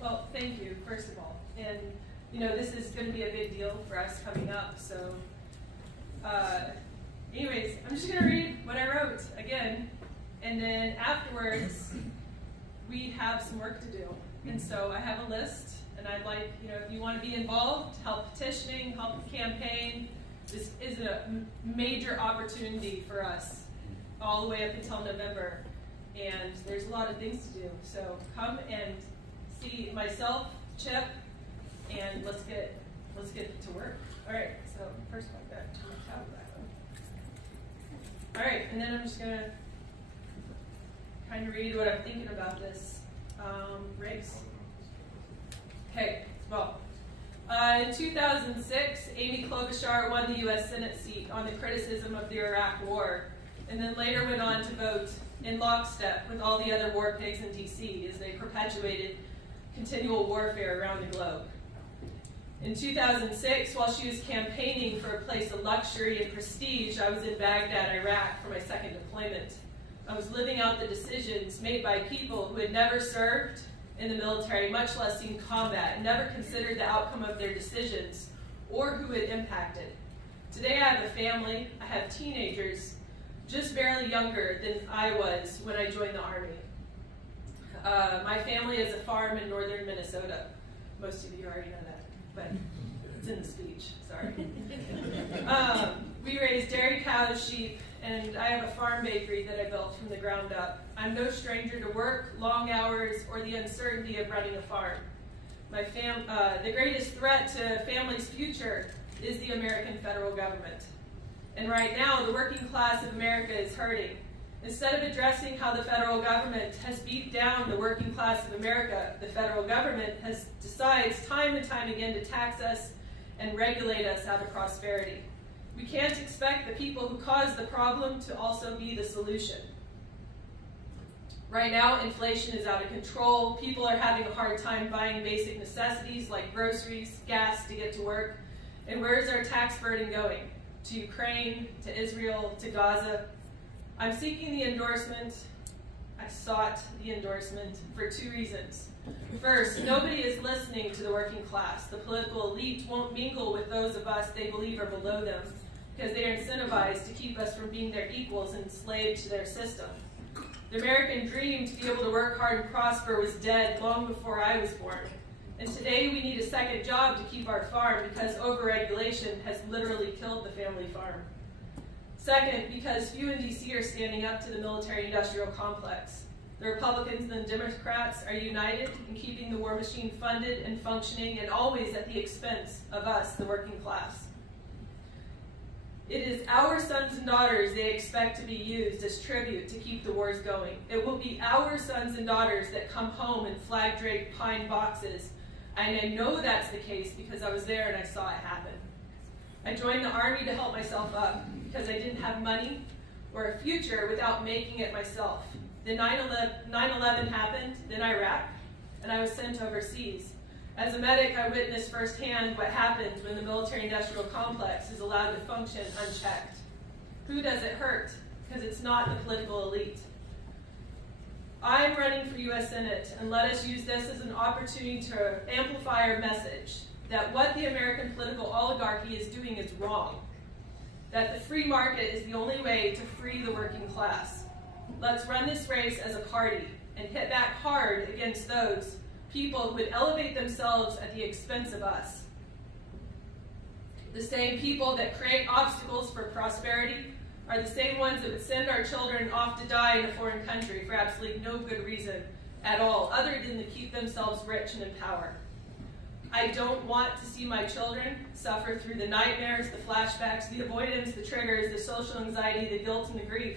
Well, thank you, first of all. And, you know, this is going to be a big deal for us coming up. So, anyways, I'm just going to read what I wrote again. And then afterwards, we have some work to do. And so I have a list. And I'd like, you know, if you want to be involved, help petitioning, help the campaign. This is a major opportunity for us all the way up until November. And there's a lot of things to do. So come and see myself, Chip, and let's get to work. All right, so first I've got to turn my tab back on. All right, and then I'm just going to kind of read what I'm thinking about this race. Okay, well, in 2006, Amy Klobuchar won the U.S. Senate seat on the criticism of the Iraq War, and then later went on to vote in lockstep with all the other war pigs in D.C. as they perpetuated continual warfare around the globe. In 2006, while she was campaigning for a place of luxury and prestige, I was in Baghdad, Iraq for my second deployment. I was living out the decisions made by people who had never served in the military, much less seen combat, and never considered the outcome of their decisions or who it impacted. Today I have a family, I have teenagers, just barely younger than I was when I joined the Army. My family has a farm in northern Minnesota. Most of you already know that, but it's in the speech, sorry. We raise dairy cows, sheep, and I have a farm bakery that I built from the ground up. I'm no stranger to work, long hours, or the uncertainty of running a farm. The greatest threat to family's future is the American federal government. And right now, the working class of America is hurting. Instead of addressing how the federal government has beat down the working class of America, the federal government decides time and time again to tax us and regulate us out of prosperity. We can't expect the people who caused the problem to also be the solution. Right now, inflation is out of control. People are having a hard time buying basic necessities like groceries, gas to get to work. And where is our tax burden going? To Ukraine, to Israel, to Gaza? I'm seeking the endorsement. I sought the endorsement for two reasons. First, nobody is listening to the working class. The political elite won't mingle with those of us they believe are below them because they are incentivized to keep us from being their equals and enslaved to their system. The American dream to be able to work hard and prosper was dead long before I was born. And today we need a second job to keep our farm because overregulation has literally killed the family farm. Second, because few in D.C. are standing up to the military-industrial complex. The Republicans and the Democrats are united in keeping the war machine funded and functioning, and always at the expense of us, the working class. It is our sons and daughters they expect to be used as tribute to keep the wars going. It will be our sons and daughters that come home in flag-draped pine boxes, and I know that's the case because I was there and I saw it happen. I joined the Army to help myself up because I didn't have money or a future without making it myself. Then 9/11 happened, then Iraq, and I was sent overseas. As a medic, I witnessed firsthand what happens when the military-industrial complex is allowed to function unchecked. Who does it hurt? Because it's not the political elite. I'm running for U.S. Senate, and let us use this as an opportunity to amplify our message that what the American political oligarchy is doing is wrong, that the free market is the only way to free the working class. Let's run this race as a party and hit back hard against those people who would elevate themselves at the expense of us. The same people that create obstacles for prosperity are the same ones that would send our children off to die in a foreign country for absolutely no good reason at all, other than to keep themselves rich and in power. I don't want to see my children suffer through the nightmares, the flashbacks, the avoidance, the triggers, the social anxiety, the guilt, and the grief.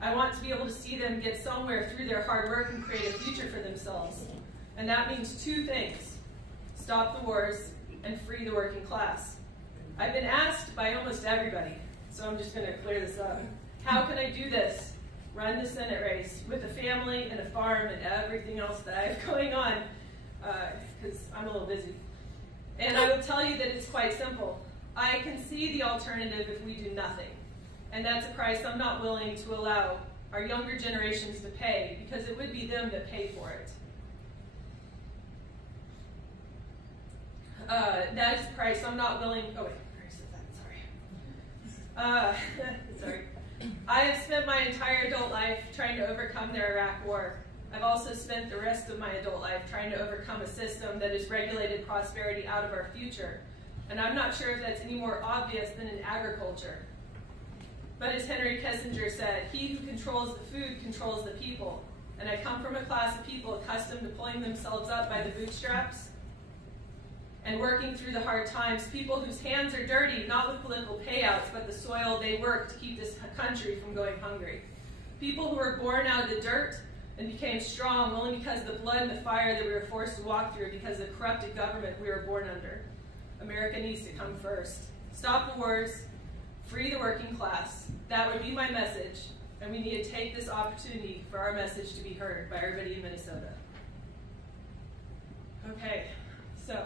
I want to be able to see them get somewhere through their hard work and create a future for themselves. And that means two things: stop the wars and free the working class. I've been asked by almost everybody, so I'm just going to clear this up. How can I do this? Run the Senate race with a family and a farm and everything else that I have going on, because I'm a little busy. And I will tell you that it's quite simple. I can see the alternative if we do nothing. And that's a price I'm not willing to allow our younger generations to pay, because it would be them that pay for it. That is price. I'm not willing. Oh, wait. I said that. Sorry. Sorry. I have spent my entire adult life trying to overcome the Iraq War. I've also spent the rest of my adult life trying to overcome a system that has regulated prosperity out of our future. And I'm not sure if that's any more obvious than in agriculture. But as Henry Kissinger said, he who controls the food controls the people. And I come from a class of people accustomed to pulling themselves up by the bootstraps and working through the hard times, people whose hands are dirty, not with political payouts, but the soil they work to keep this country from going hungry. People who were born out of the dirt and became strong only because of the blood and the fire that we were forced to walk through because of the corrupted government we were born under. America needs to come first. Stop the wars, free the working class. That would be my message, and we need to take this opportunity for our message to be heard by everybody in Minnesota. Okay, so